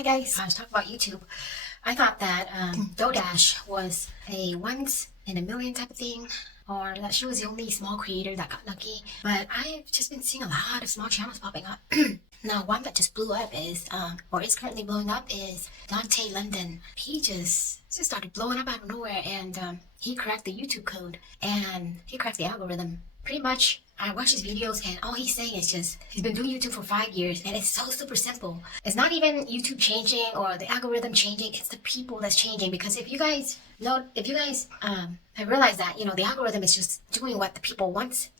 Hi guys, I was talking about YouTube. I thought that Dodash was a once in a million type of thing, or that she was the only small creator that got lucky. But I've just been seeing a lot of small channels popping up. Now, one that just blew up is, or is currently blowing up, is Dontay London. He just started blowing up out of nowhere, and he cracked the YouTube code, and he cracked the algorithm. Pretty much, I watch his videos, and all he's saying is just, he's been doing YouTube for 5 years, and it's so super simple. It's not even YouTube changing or the algorithm changing, it's the people that's changing. Because if you guys have realized that, the algorithm is just doing what the people want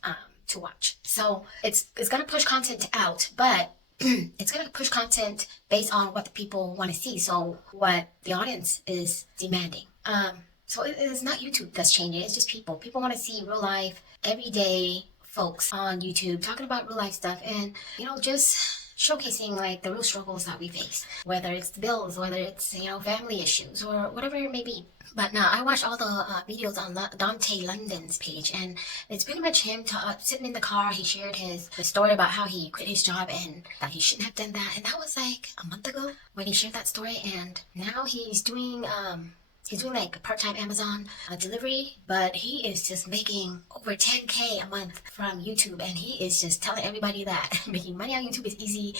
to watch. So it's gonna push content out, but it's gonna push content based on what the people want to see. So what the audience is demanding. So it's not YouTube that's changing, it's just people. People want to see real life, everyday folks on YouTube talking about real life stuff, and just showcasing like the real struggles that we face, whether it's the bills, whether it's family issues, or whatever it may be. But now I watched all the videos on Dontay London's page, and it's pretty much him sitting in the car. He shared his story about how he quit his job and that he shouldn't have done that, and that was like a month ago when he shared that story. And now he's doing like a part-time Amazon delivery, but he is just making over 10K a month from YouTube, and he is just telling everybody that making money on YouTube is easy,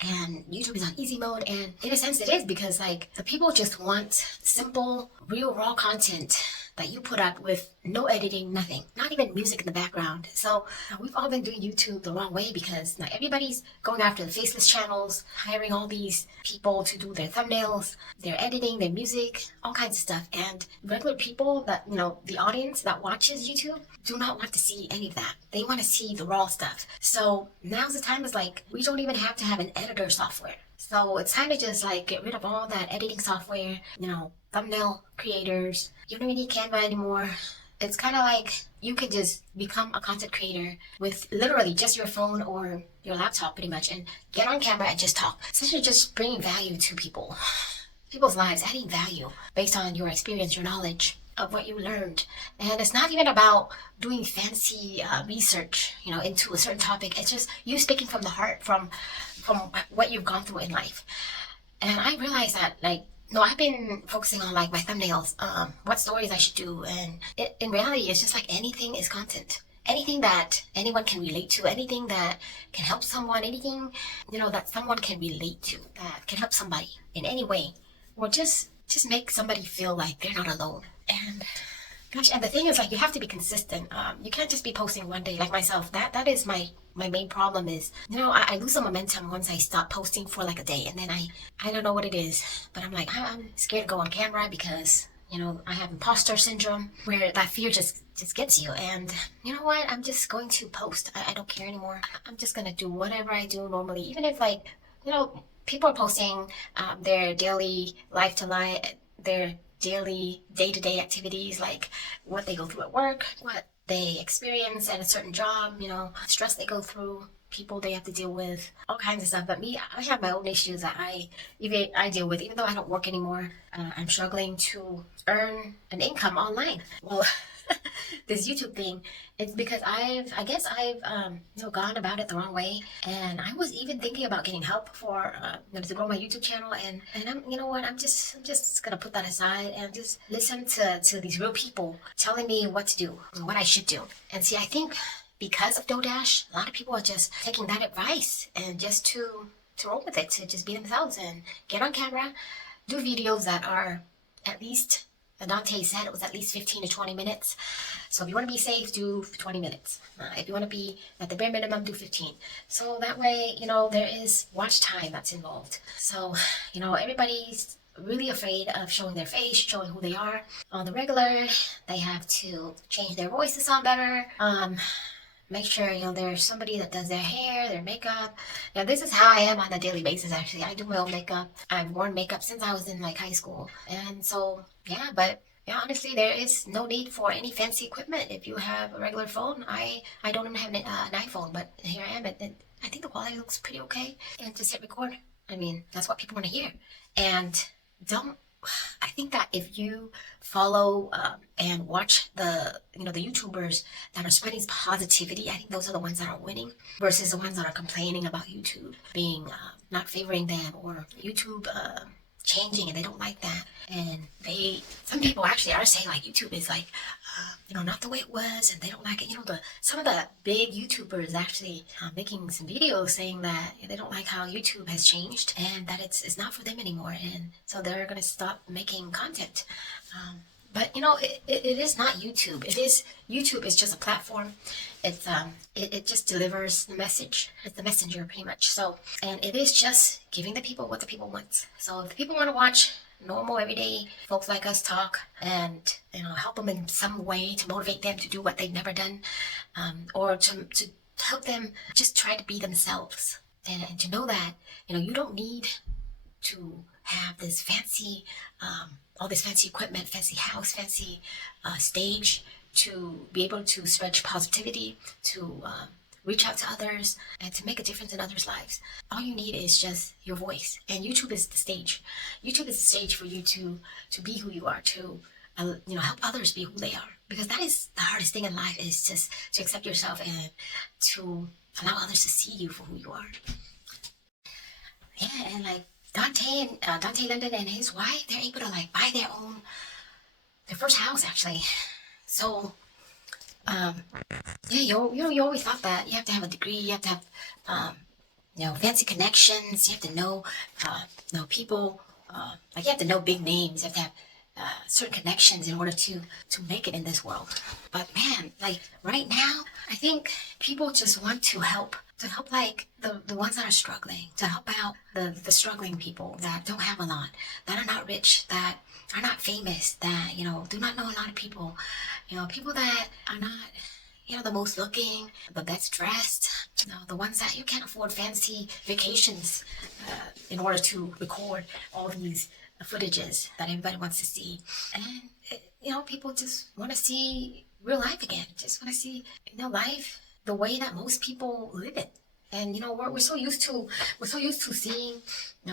and YouTube is on easy mode. And in a sense it is, because like the people just want simple, real, raw content that you put up with no editing, nothing, not even music in the background. So we've all been doing YouTube the wrong way, because now everybody's going after the faceless channels, hiring all these people to do their thumbnails, their editing, their music, all kinds of stuff. And regular people that, the audience that watches YouTube do not want to see any of that. They want to see the raw stuff. So now's the time, is like, we don't even have to have an editor software. So it's time to just like get rid of all that editing software, thumbnail creators. You don't even need Canva anymore. It's kind of like you could just become a content creator with literally just your phone or your laptop pretty much, and get on camera and just talk. Essentially just bringing value to people's lives, adding value based on your experience, your knowledge of what you learned. And it's not even about doing fancy research, into a certain topic. It's just you speaking from the heart, from what you've gone through in life. And I realized that, I've been focusing on like my thumbnails, what stories I should do, and in reality, it's just like anything is content. Anything that anyone can relate to, anything that can help someone, anything that someone can relate to, that can help somebody in any way, or just make somebody feel like they're not alone. And gosh, and the thing is, like, you have to be consistent. You can't just be posting one day, like myself. That is my main problem is, I lose the momentum once I stop posting for like a day, and then I don't know what it is, but I'm like, I'm scared to go on camera because, I have imposter syndrome, where that fear just gets you. And you know what? I'm just going to post. I don't care anymore. I'm just going to do whatever I do normally, even if people are posting their daily life to life, their daily day-to-day activities, like what they go through at work, what they experience at a certain job, stress they go through, people they have to deal with, all kinds of stuff. But me, I have my own issues that I deal with, even though I don't work anymore. I'm struggling to earn an income online. Well, this YouTube thing, it's because I've gone about it the wrong way. And I was even thinking about getting help for to grow my YouTube channel, and I'm I'm just gonna put that aside and just listen to these real people telling me what to do and what I should do. And see, I think because of Dodash, a lot of people are just taking that advice and just to roll with it, to just be themselves and get on camera, do videos that are at least, Dontay said it was at least 15 to 20 minutes. So if you want to be safe, do 20 minutes. If you want to be at the bare minimum, do 15. So that way, there is watch time that's involved. So, everybody's really afraid of showing their face, showing who they are. On the regular, they have to change their voice to sound better. Make sure, there's somebody that does their hair, their makeup. Now, this is how I am on a daily basis, actually. I do my own makeup. I've worn makeup since I was in, high school. And so, honestly, there is no need for any fancy equipment. If you have a regular phone, I don't even have an iPhone, but here I am. And I think the quality looks pretty okay. And just hit record. I mean, that's what people want to hear. And don't I think that if you follow and watch the YouTubers that are spreading positivity, I think those are the ones that are winning versus the ones that are complaining about YouTube being not favoring them, or YouTube changing and they don't like that. And some people actually are saying like YouTube is like not the way it was, and they don't like it. Some of the big YouTubers actually making some videos saying that they don't like how YouTube has changed and that it's not for them anymore, and so they're gonna stop making content. But it is not YouTube. YouTube is just a platform. It just delivers the message. It's the messenger pretty much. So, and it is just giving the people what the people want. So if the people want to watch normal everyday folks like us talk and help them in some way to motivate them to do what they've never done, or to help them just try to be themselves, and to know that you don't need to have this fancy all this fancy equipment, fancy house, fancy stage to be able to spread positivity, to reach out to others, and to make a difference in others' lives. All you need is just your voice, and YouTube is the stage. YouTube is the stage for you to be who you are, to help others be who they are, because that is the hardest thing in life, is just to accept yourself and to allow others to see you for who you are. Yeah, and like Dontay London and his wife, they're able to like buy their first house actually. So yeah, you always thought that you have to have a degree, you have to have fancy connections, you have to know people, like you have to know big names, you have to have certain connections in order to make it in this world. But man, like right now, I think people just want to help like the ones that are struggling, to help out the struggling people that don't have a lot, that are not rich, that are not famous, that do not know a lot of people, people that are not the most looking, the best dressed, the ones that you can't afford fancy vacations in order to record all these footages that everybody wants to see. And people just want to see real life again, just want to see life the way that most people live it. And we're so used to seeing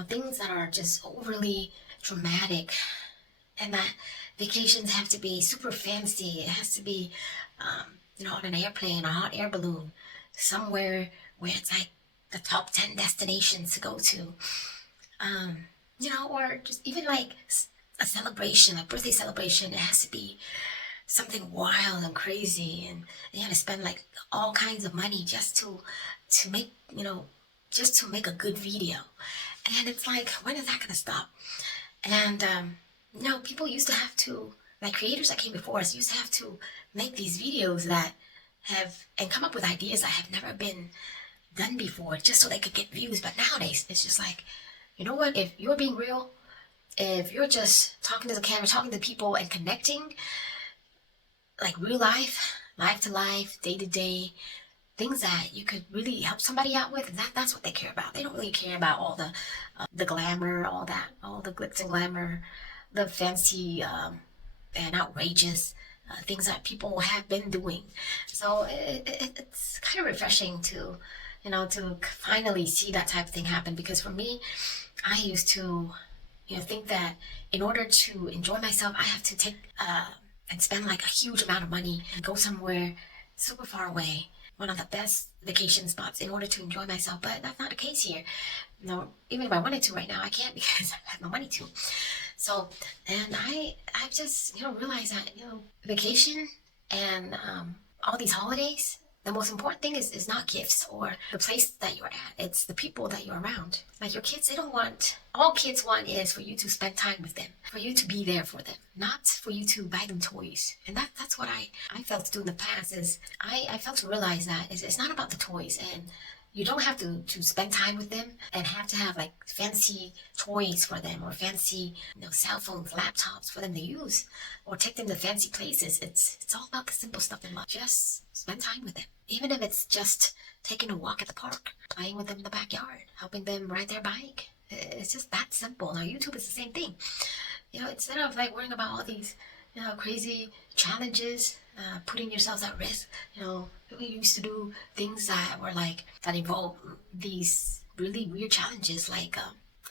things that are just overly dramatic, and that vacations have to be super fancy. It has to be on an airplane or a hot air balloon somewhere where it's like the top 10 destinations to go to, or just even like a celebration, a birthday celebration. It has to be something wild and crazy, and you have to spend like all kinds of money just to make a good video. And it's like, when is that gonna stop? And people used to have to, like creators that came before us used to have to make these videos that and come up with ideas that have never been done before, just so they could get views. But nowadays it's just like, what, if you're being real, if you're just talking to the camera, talking to people and connecting like real life to life, day to day, things that you could really help somebody out with, that's what they care about. They don't really care about all the glamour, all the glitz and glamour, the fancy and outrageous things that people have been doing. So it's kind of refreshing to to finally see that type of thing happen. Because for me, I used to think that in order to enjoy myself, I have to take and spend like a huge amount of money and go somewhere super far away, one of the best vacation spots, in order to enjoy myself. But that's not the case here. Even if I wanted to right now, I can't, because I have no money to. So, and I've just realized that vacation and all these holidays, the most important thing is not gifts or the place that you're at. It's the people that you're around. Like your kids, all kids want is for you to spend time with them, for you to be there for them, not for you to buy them toys. And that's what I felt to do in the past, is I felt to realize that it's not about the toys, and you don't have to spend time with them and have to have like fancy toys for them, or fancy cell phones, laptops for them to use, or take them to fancy places. It's all about the simple stuff in life. Just spend time with them, even if it's just taking a walk at the park, playing with them in the backyard, helping them ride their bike. It's just that simple. Now YouTube is the same thing. Instead of like worrying about all these crazy challenges, putting yourselves at risk. We used to do things that involve these really weird challenges, like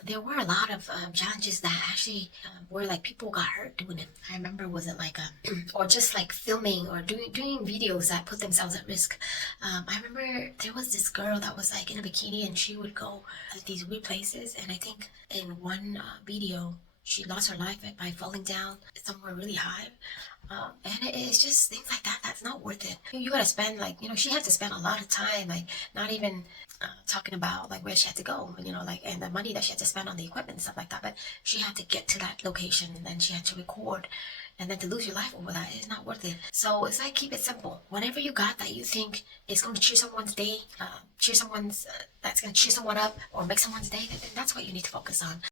there were a lot of challenges that actually were like people got hurt doing it. I remember, was it like a, or just like filming or doing videos that put themselves at risk. I remember there was this girl that was like in a bikini and she would go at these weird places, and I think in one video she lost her life by falling down somewhere really high. And it's just things like that that's not worth it. You gotta spend, like, she had to spend a lot of time, like, not even talking about like where she had to go, like, and the money that she had to spend on the equipment and stuff like that, but she had to get to that location and then she had to record, and then to lose your life over that is not worth it. So it's like, keep it simple. Whatever you got that you think is going to cheer someone's day, that's going to cheer someone up or make someone's day, then that's what you need to focus on.